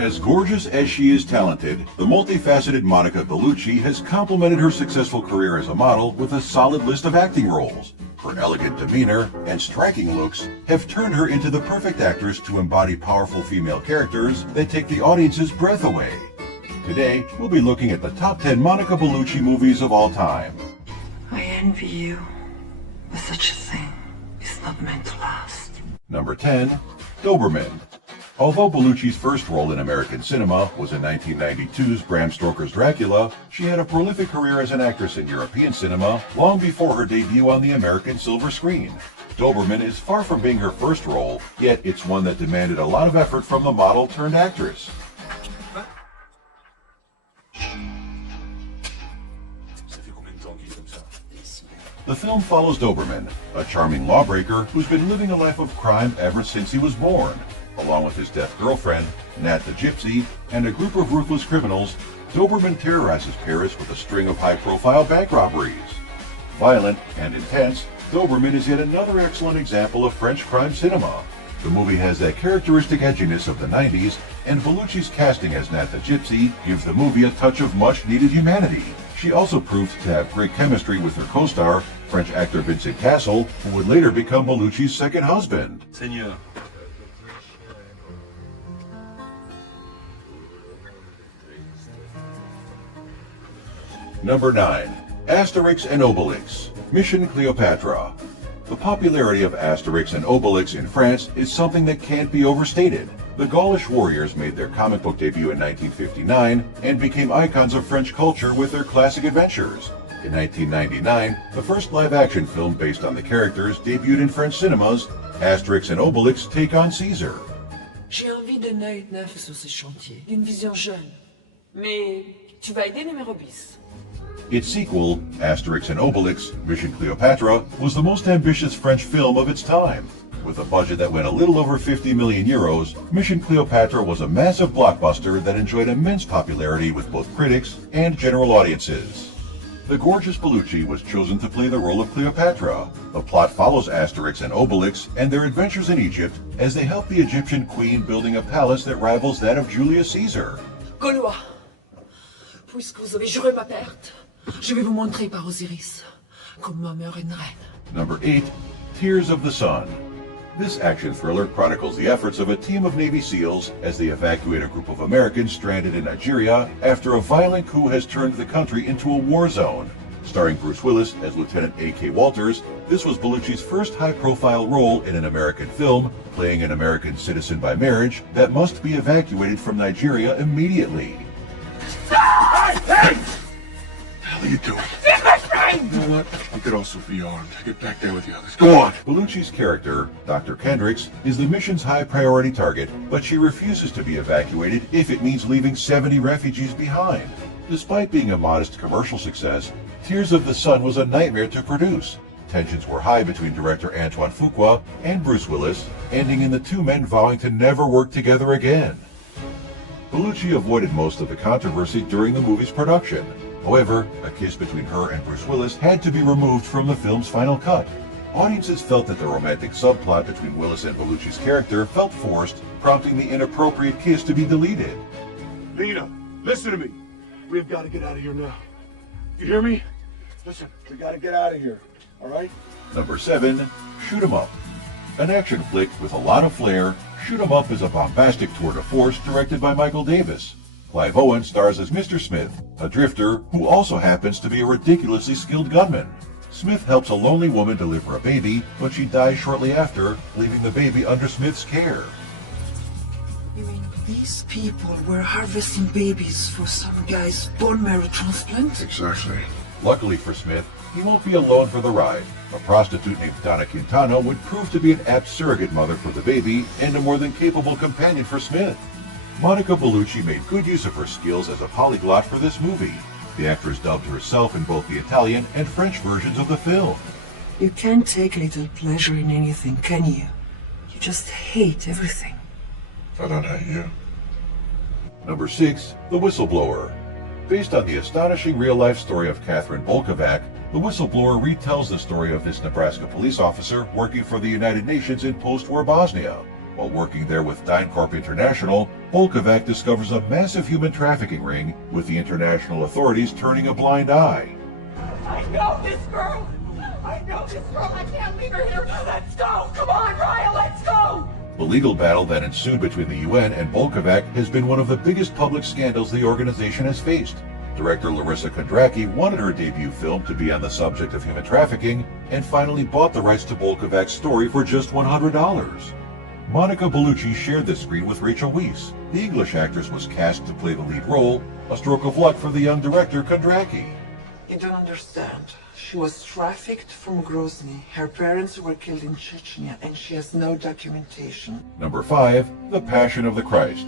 As gorgeous as she is talented, the multifaceted Monica Bellucci has complemented her successful career as a model with a solid list of acting roles. Her elegant demeanor and striking looks have turned her into the perfect actress to embody powerful female characters that take the audience's breath away. Today, we'll be looking at the top 10 Monica Bellucci movies of all time. I envy you, but such a thing is not meant to last. Number 10, Dobermann. Although Bellucci's first role in American cinema was in 1992's Bram Stoker's Dracula, she had a prolific career as an actress in European cinema long before her debut on the American silver screen. Dobermann is far from being her first role, yet it's one that demanded a lot of effort from the model turned actress. The film follows Dobermann, a charming lawbreaker who's been living a life of crime ever since he was born. Along with his deaf girlfriend, Nat the Gypsy, and a group of ruthless criminals, Dobermann terrorizes Paris with a string of high-profile bank robberies. Violent and intense, Dobermann is yet another excellent example of French crime cinema. The movie has that characteristic edginess of the 90s, and Bellucci's casting as Nat the Gypsy gives the movie a touch of much-needed humanity. She also proved to have great chemistry with her co-star, French actor Vincent Cassel, who would later become Bellucci's second husband. Seigneur. Number 9. Asterix and Obelix, Mission Cleopatra. The popularity of Asterix and Obelix in France is something that can't be overstated. The Gaulish warriors made their comic book debut in 1959 and became icons of French culture with their classic adventures. In 1999, the first live-action film based on the characters debuted in French cinemas, Asterix and Obelix Take on Caesar. J'ai envie d'un œil neuf sur ce chantier, d'une vision jeune. Mais tu vas aider numéro bis. Its sequel, Asterix and Obelix, Mission Cleopatra, was the most ambitious French film of its time. With a budget that went a little over 50 million euros, Mission Cleopatra was a massive blockbuster that enjoyed immense popularity with both critics and general audiences. The gorgeous Bellucci was chosen to play the role of Cleopatra. The plot follows Asterix and Obelix and their adventures in Egypt as they help the Egyptian queen building a palace that rivals that of Julius Caesar. Gaulois, puisque vous avez juré ma perte, je vais vous montrer par Osiris comment meurt une reine. Number 8. Tears of the Sun. This action thriller chronicles the efforts of a team of Navy SEALs as they evacuate a group of Americans stranded in Nigeria after a violent coup has turned the country into a war zone. Starring Bruce Willis as Lieutenant A.K. Walters, this was Bellucci's first high-profile role in an American film, playing an American citizen by marriage that must be evacuated from Nigeria immediately. Hey! What are you doing? He's my friend! You know what? You could also be armed. Get back there with the others. Go on! Bellucci's character, Dr. Kendricks, is the mission's high-priority target, but she refuses to be evacuated if it means leaving 70 refugees behind. Despite being a modest commercial success, Tears of the Sun was a nightmare to produce. Tensions were high between director Antoine Fuqua and Bruce Willis, ending in the two men vowing to never work together again. Bellucci avoided most of the controversy during the movie's production. However, a kiss between her and Bruce Willis had to be removed from the film's final cut. Audiences felt that the romantic subplot between Willis and Bellucci's character felt forced, prompting the inappropriate kiss to be deleted. Lena, listen to me. We've got to get out of here now. You hear me? Listen, we got to get out of here, all right? Number 7. Shoot 'em Up. An action flick with a lot of flair, Shoot 'em Up is a bombastic tour de force directed by Michael Davis. Clive Owen stars as Mr. Smith, a drifter who also happens to be a ridiculously skilled gunman. Smith helps a lonely woman deliver a baby, but she dies shortly after, leaving the baby under Smith's care. You mean these people were harvesting babies for some guy's bone marrow transplant? Exactly. Luckily for Smith, he won't be alone for the ride. A prostitute named Donna Quintana would prove to be an apt surrogate mother for the baby and a more than capable companion for Smith. Monica Bellucci made good use of her skills as a polyglot for this movie. The actress dubbed herself in both the Italian and French versions of the film. You can't take little pleasure in anything, can you? You just hate everything. I don't hate you. Number 6. The Whistleblower. Based on the astonishing real-life story of Catherine Bolkovac, The Whistleblower retells the story of this Nebraska police officer working for the United Nations in post-war Bosnia. While working there with DynCorp International, Bolkovac discovers a massive human trafficking ring, with the international authorities turning a blind eye. I know this girl! I know this girl! I can't leave her here! Let's go! Come on, Raya, let's go! The legal battle that ensued between the UN and Bolkovac has been one of the biggest public scandals the organization has faced. Director Larissa Kondracki wanted her debut film to be on the subject of human trafficking, and finally bought the rights to Bolkovac's story for just $100. Monica Bellucci shared the screen with Rachel Weisz. The English actress was cast to play the lead role, a stroke of luck for the young director Kondracki. You don't understand. She was trafficked from Grozny. Her parents were killed in Chechnya, and she has no documentation. Number 5. The Passion of the Christ.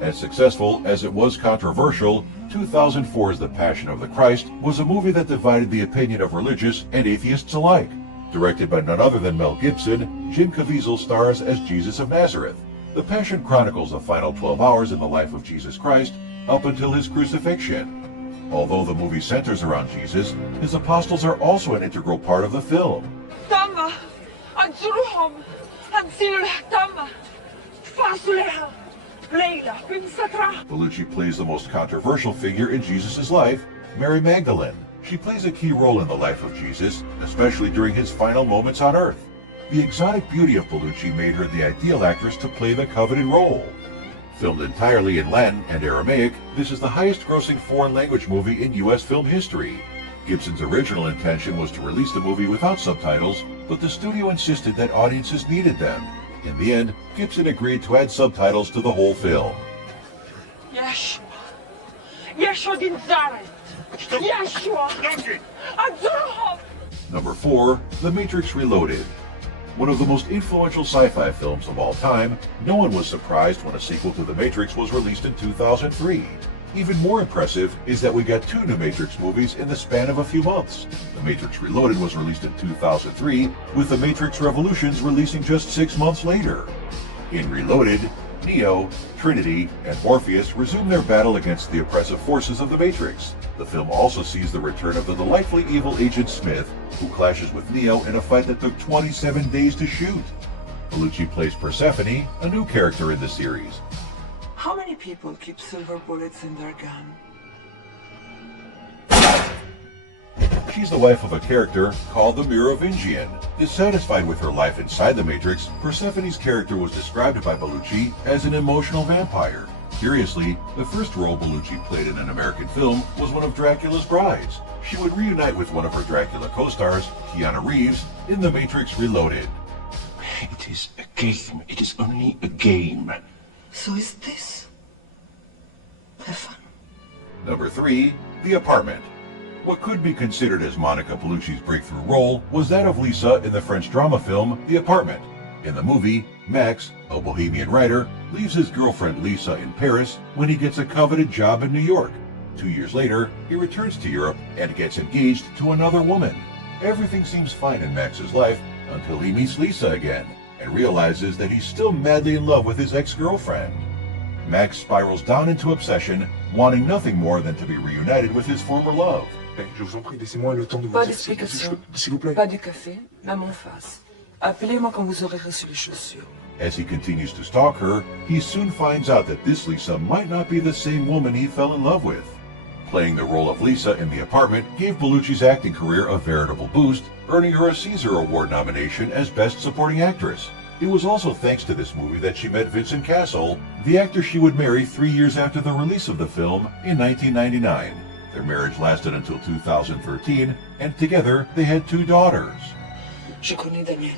As successful as it was controversial, 2004's The Passion of the Christ was a movie that divided the opinion of religious and atheists alike. Directed by none other than Mel Gibson, Jim Caviezel stars as Jesus of Nazareth. The Passion chronicles the final 12 hours in the life of Jesus Christ up until his crucifixion. Although the movie centers around Jesus, his apostles are also an integral part of the film. Bellucci plays the most controversial figure in Jesus' life, Mary Magdalene. She plays a key role in the life of Jesus, especially during his final moments on earth. The exotic beauty of Bellucci made her the ideal actress to play the coveted role. Filmed entirely in Latin and Aramaic, this is the highest-grossing foreign language movie in U.S. film history. Gibson's original intention was to release the movie without subtitles, but the studio insisted that audiences needed them. In the end, Gibson agreed to add subtitles to the whole film. Yeshua. Yeshua din Nazareth. Yeshua. Unki. Number 4. The Matrix Reloaded. One of the most influential sci-fi films of all time, no one was surprised when a sequel to The Matrix was released in 2003. Even more impressive is that we got 2 new Matrix movies in the span of a few months. The Matrix Reloaded was released in 2003, with The Matrix Revolutions releasing just 6 months later. In Reloaded, Neo, Trinity, and Morpheus resume their battle against the oppressive forces of the Matrix. The film also sees the return of the delightfully evil Agent Smith, who clashes with Neo in a fight that took 27 days to shoot. Bellucci plays Persephone, a new character in the series. How many people keep silver bullets in their gun? She's the wife of a character called the Merovingian. Dissatisfied with her life inside the Matrix, Persephone's character was described by Bellucci as an emotional vampire. Curiously, the first role Bellucci played in an American film was one of Dracula's brides. She would reunite with one of her Dracula co-stars, Keanu Reeves, in The Matrix Reloaded. It is a game. It is only a game. So is this? Have fun. Number 3. The Apartment. What could be considered as Monica Bellucci's breakthrough role was that of Lisa in the French drama film The Apartment. In the movie, Max, a bohemian writer, leaves his girlfriend Lisa in Paris when he gets a coveted job in New York. 2 years later, he returns to Europe and gets engaged to another woman. Everything seems fine in Max's life until he meets Lisa again and realizes that he's still madly in love with his ex-girlfriend. Max spirals down into obsession, wanting nothing more than to be reunited with his former love. Je vous en prie, laissez-moi le temps de vous Pas expliquer quelque d'explication. chose, s'il vous plaît. Pas de café, même en face. Appelez-moi quand vous aurez reçu les chaussures. As he continues to stalk her, he soon finds out that this Lisa might not be the same woman he fell in love with. Playing the role of Lisa in The Apartment gave Bellucci's acting career a veritable boost, earning her a Caesar Award nomination as Best Supporting Actress. It was also thanks to this movie that she met Vincent Cassel, the actor she would marry 3 years after the release of the film in 1999. Their marriage lasted until 2013, and together they had 2 daughters. Je connais Daniel.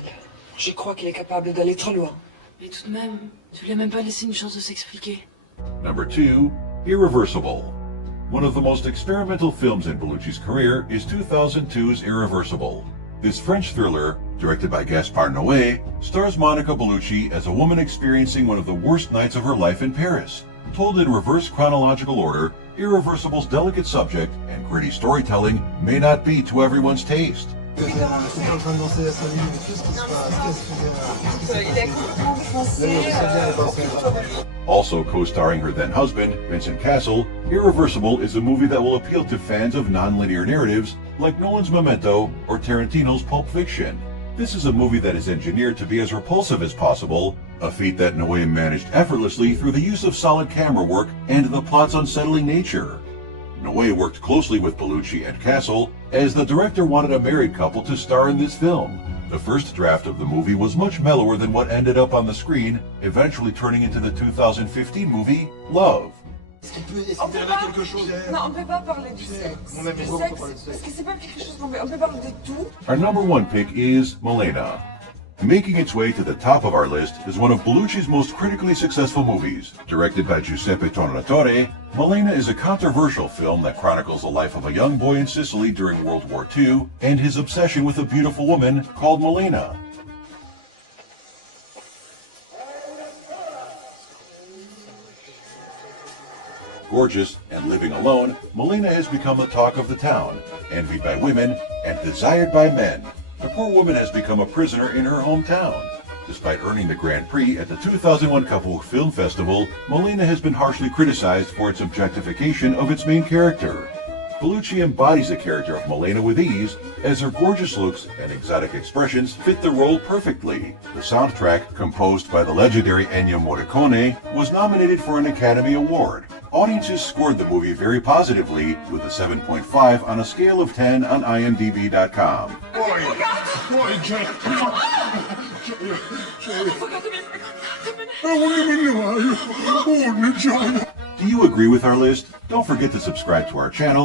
Je crois qu'il est capable d'aller trop loin. Mais tout de même, tu lui as même pas laissé une chance de s'expliquer. Number 2. Irreversible. One of the most experimental films in Bellucci's career is 2002's Irreversible. This French thriller, directed by Gaspard Noé, stars Monica Bellucci as a woman experiencing one of the worst nights of her life in Paris. Told in reverse chronological order, Irreversible's delicate subject and gritty storytelling may not be to everyone's taste. Also co-starring her then-husband, Vincent Cassel, Irreversible is a movie that will appeal to fans of non-linear narratives like Nolan's Memento or Tarantino's Pulp Fiction. This is a movie that is engineered to be as repulsive as possible, a feat that Noé managed effortlessly through the use of solid camera work and the plot's unsettling nature. Noé worked closely with Bellucci and Castle, as the director wanted a married couple to star in this film. The first draft of the movie was much mellower than what ended up on the screen, eventually turning into the 2015 movie Love. On peut pas parler du sexe. Parce que c'est pas quelque chose qu'on peut parler de tout. Our number one pick is Malena. Making its way to the top of our list is one of Bellucci's most critically successful movies. Directed by Giuseppe Tornatore, Malena is a controversial film that chronicles the life of a young boy in Sicily during World War II and his obsession with a beautiful woman called Malena. Gorgeous and living alone, Malena has become the talk of the town, envied by women and desired by men. The poor woman has become a prisoner in her hometown. Despite earning the Grand Prix at the 2001 Kapok Film Festival, Malena has been harshly criticized for its objectification of its main character. Bellucci embodies the character of Malena with ease, as her gorgeous looks and exotic expressions fit the role perfectly. The soundtrack, composed by the legendary Ennio Morricone, was nominated for an Academy Award. Audiences scored the movie very positively, with a 7.5 on a scale of 10 on imdb.com. Do you agree with our list? Don't forget to subscribe to our channel